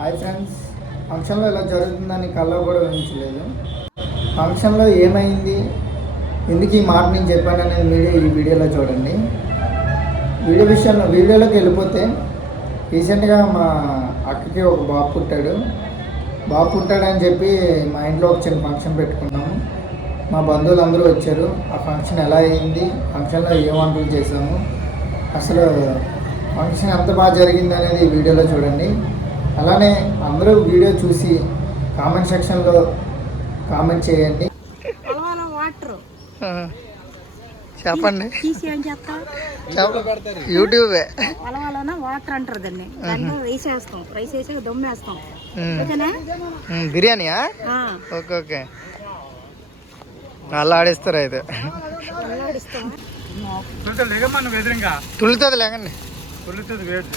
Hi friends, ఫంక్షన్లో ఇలా జరుగుతుందని కల్లో కూడా ఊహించలేదు. ఫంక్షన్లో ఏమైంది, ఎందుకు ఈ మాట నేను చెప్పాననేది మీరే ఈ వీడియోలో చూడండి. వీడియోలోకి వెళ్ళిపోతే రీసెంట్గా మా అక్కకి ఒక బాబు పుట్టాడని చెప్పి మా ఇంట్లో ఒక చిన్న ఫంక్షన్ పెట్టుకున్నాము. మా బంధువులు అందరూ వచ్చారు. ఆ ఫంక్షన్ ఎలా అయింది, ఫంక్షన్లో ఏ వంటలు చేసాము, అసలు ఫంక్షన్ ఎంత బాగా జరిగింది అనేది ఈ వీడియోలో చూడండి. అలానే అందరూ వీడియో చూసి కామెంట్ సెక్షన్లో కామెంట్ చేయండి. చెప్పండి, యూట్యూబే వాటర్ అంటారు దాన్ని. రైస్ వేస్తాం, రైస్ వేసి దమ్ వేస్తాం. బిర్యానీయా? ఓకే ఓకే, అలా ఆడిస్తారు అయితే. తులుతుంది లేకండి, తులుతుంది వేడి.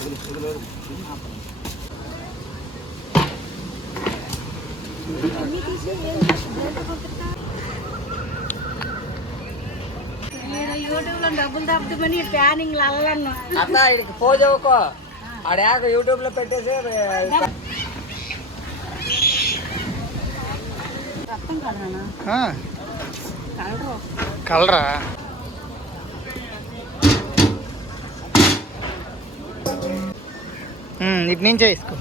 యూట్యూబ్ లో డబ్బులు తప్పుమని ప్యానింగ్ అల్లను అత్తా ఇడికి పోజవుకో ఆడాక యూట్యూబ్ లో పెట్టేసి రక్తం కలరా. ఇటు నుంచే వేసుకో.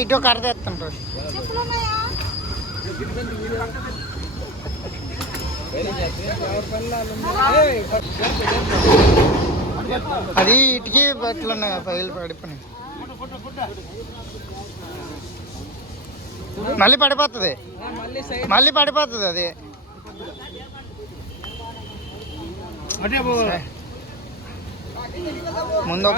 ఇటు కర్ర తెస్తుంటారు. అది ఇటుకి బట్టలు పైలు పడిపోయి మళ్ళీ పడిపోతుంది అది. ముందు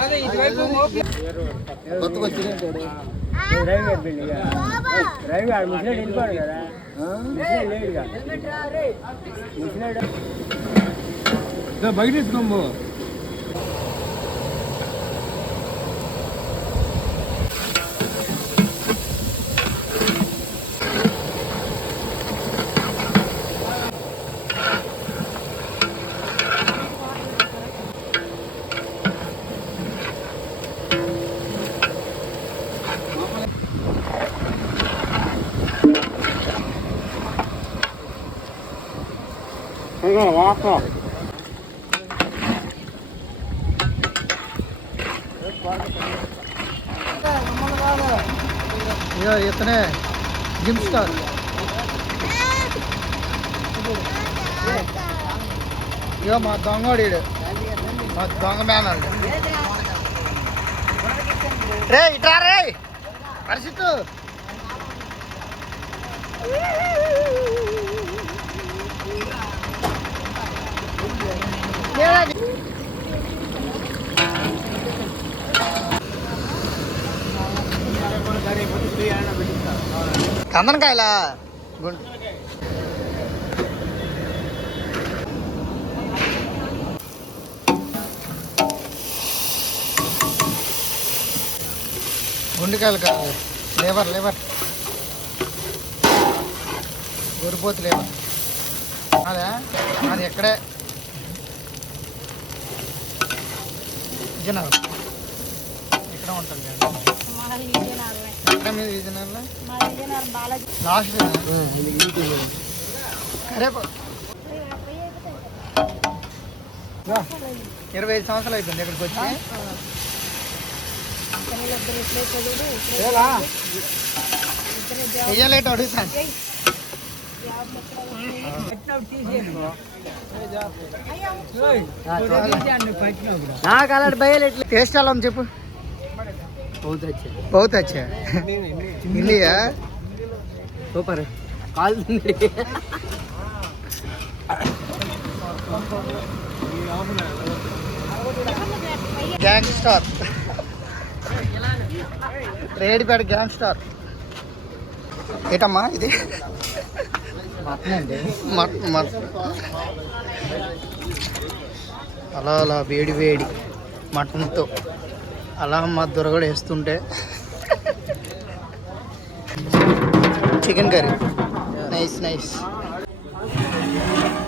బయట తీసుకోము. ఇతనే జిమ్ స్టార్. ఇక మా దొంగోడు, మా దొంగ మేనాడు. రే ఇట్రా రే పరిస్థితు. కందనకాయలా గుండెకాయలు కాదు, లేబర్ గొరిపోతు లేబర్. అదే అది ఎక్కడే విజయనగరం, ఇక్కడ ఉంటుంది. ఎక్కడ మీరు విజయనగరంలో లాస్ట్ కరేపు 25 సంవత్సరాలు అయిపోయింది ఇక్కడికి వచ్చి. చెయ్యలేట అడుగుతాను. నాకు అలాంటి భయాలు. టేస్ట్ ఎలా ఉంది చెప్పు. बहुत अच्छा ఇల్లియా సూపర్. గ్యాంగ్ స్టార్, రేడిపేట గ్యాంగ్ స్టార్. ఏటమ్మా ఇది? మటన్. అలా వేడి మటన్తో అలా మా దొరగడు వేస్తుంటే చికెన్ కర్రీ నైస్ నైస్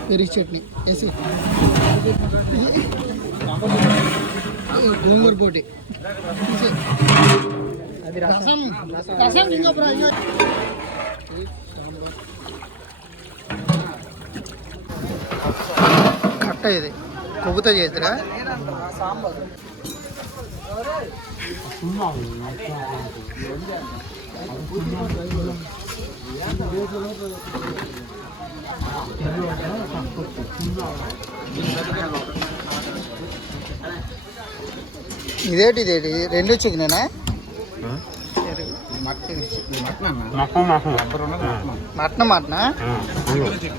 పెరుగు చట్నీ వేసి గోంగూర పోటీ రసం రసం ఇంకో కట్ట ఇది కొవ్వుతో చేద్దరా ఇదేటి రెండు చికెనేనా మటన్ మటనా ఓకే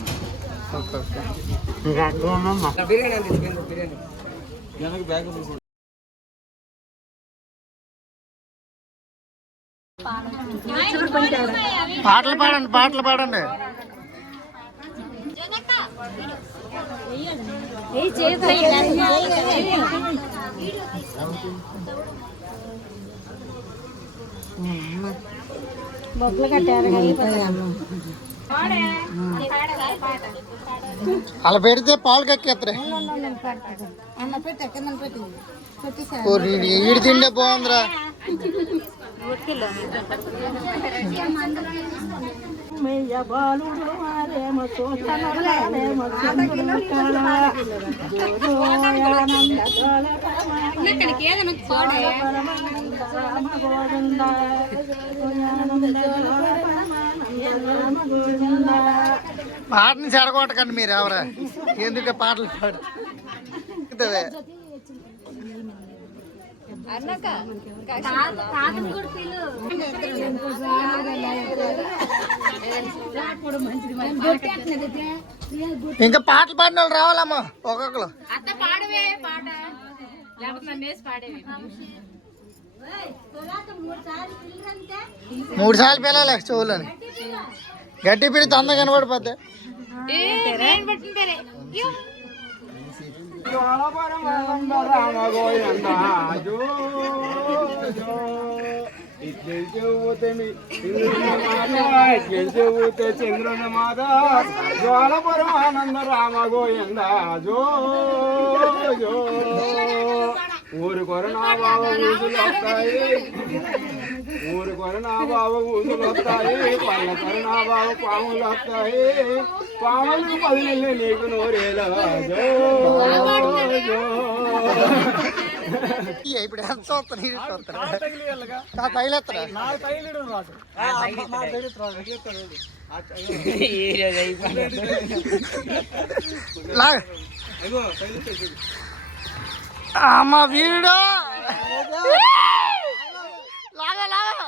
పాటలు పాడండి పాటలు పాడండి బొబ్బలు కట్టారు అలా పెడితే పాలు కక్కేస్తారు ఈడు తిండే బాగుందిరా పాటని చెడగొట్టకండి మీరు ఎవరా ఎందుకు పాటలు పాడు ఇంకా పాటలు పాడిన వాళ్ళు రావాలమ్మా ఒక్కొక్కరు మూడు సార్లు పిల్లలే చెవులని గట్టి పిడి తొందర కనబడిపోతే చంద్రుని మాత జ్వాల పరమానంద రామ గోయంద జో జో ఊరు కొరనా బాబు ఊసులు వస్తాయి ఊరు కొరనా బాబు ఊసులు వస్తాయి పళ్ళ కొరనా బాబు పాములు వస్తాయి పాములు పదినెల్లి నీకు నోరేలా జో జో ఇప్పుడు ఎంత చూస్తాను తగిలేస్తారా అమ్మ వీడు లాగా లాగా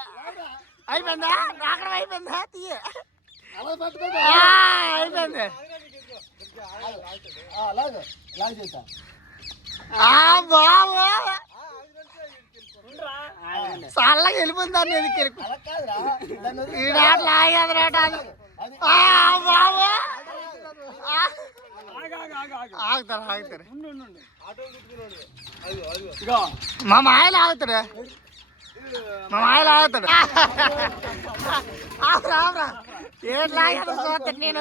అయిపోయిందా నాకడం అయిపోయిందా తీయ అయిపోయింది బాబు చల్లగా వెళ్ళిపోయింది దాన్ని ఎదురు ఈ నాట్లు ఆగేదరాట బాబు ఆగుతారు ఆగుతారు మా మాయలు ఆగుతాడు మా మాయలు ఆగుతాడు రావురా ఏం లాగాడు చూస్తాను నేను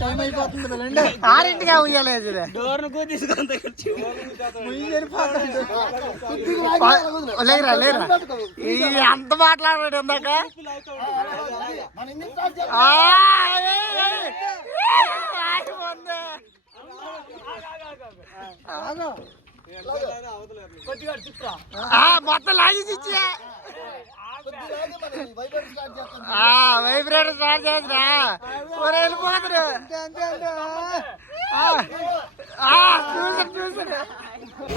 టైం అయిపోతుంది వెళ్ళండి 6ంటిగా ఉయ్యలేదు లేరా లేరా అంత మాట్లాడాడు ఇందాక మొత్తం లాగేసి ఇచ్చే వైబ్రేటర్ స్టార్ట్ చేసిరా వెళ్ళిపోతారు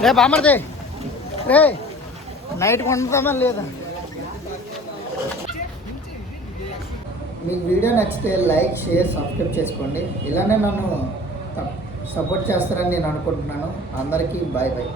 రే బామ్మర్ది రే నైట్ కొంటామని లేదా మీకు వీడియో నచ్చితే లైక్ షేర్ సబ్స్క్రైబ్ చేసుకోండి ఇలానే నన్ను సపోర్ట్ చేస్తారని నేను అనుకుంటున్నాను అందరికీ బాయ్ బాయ్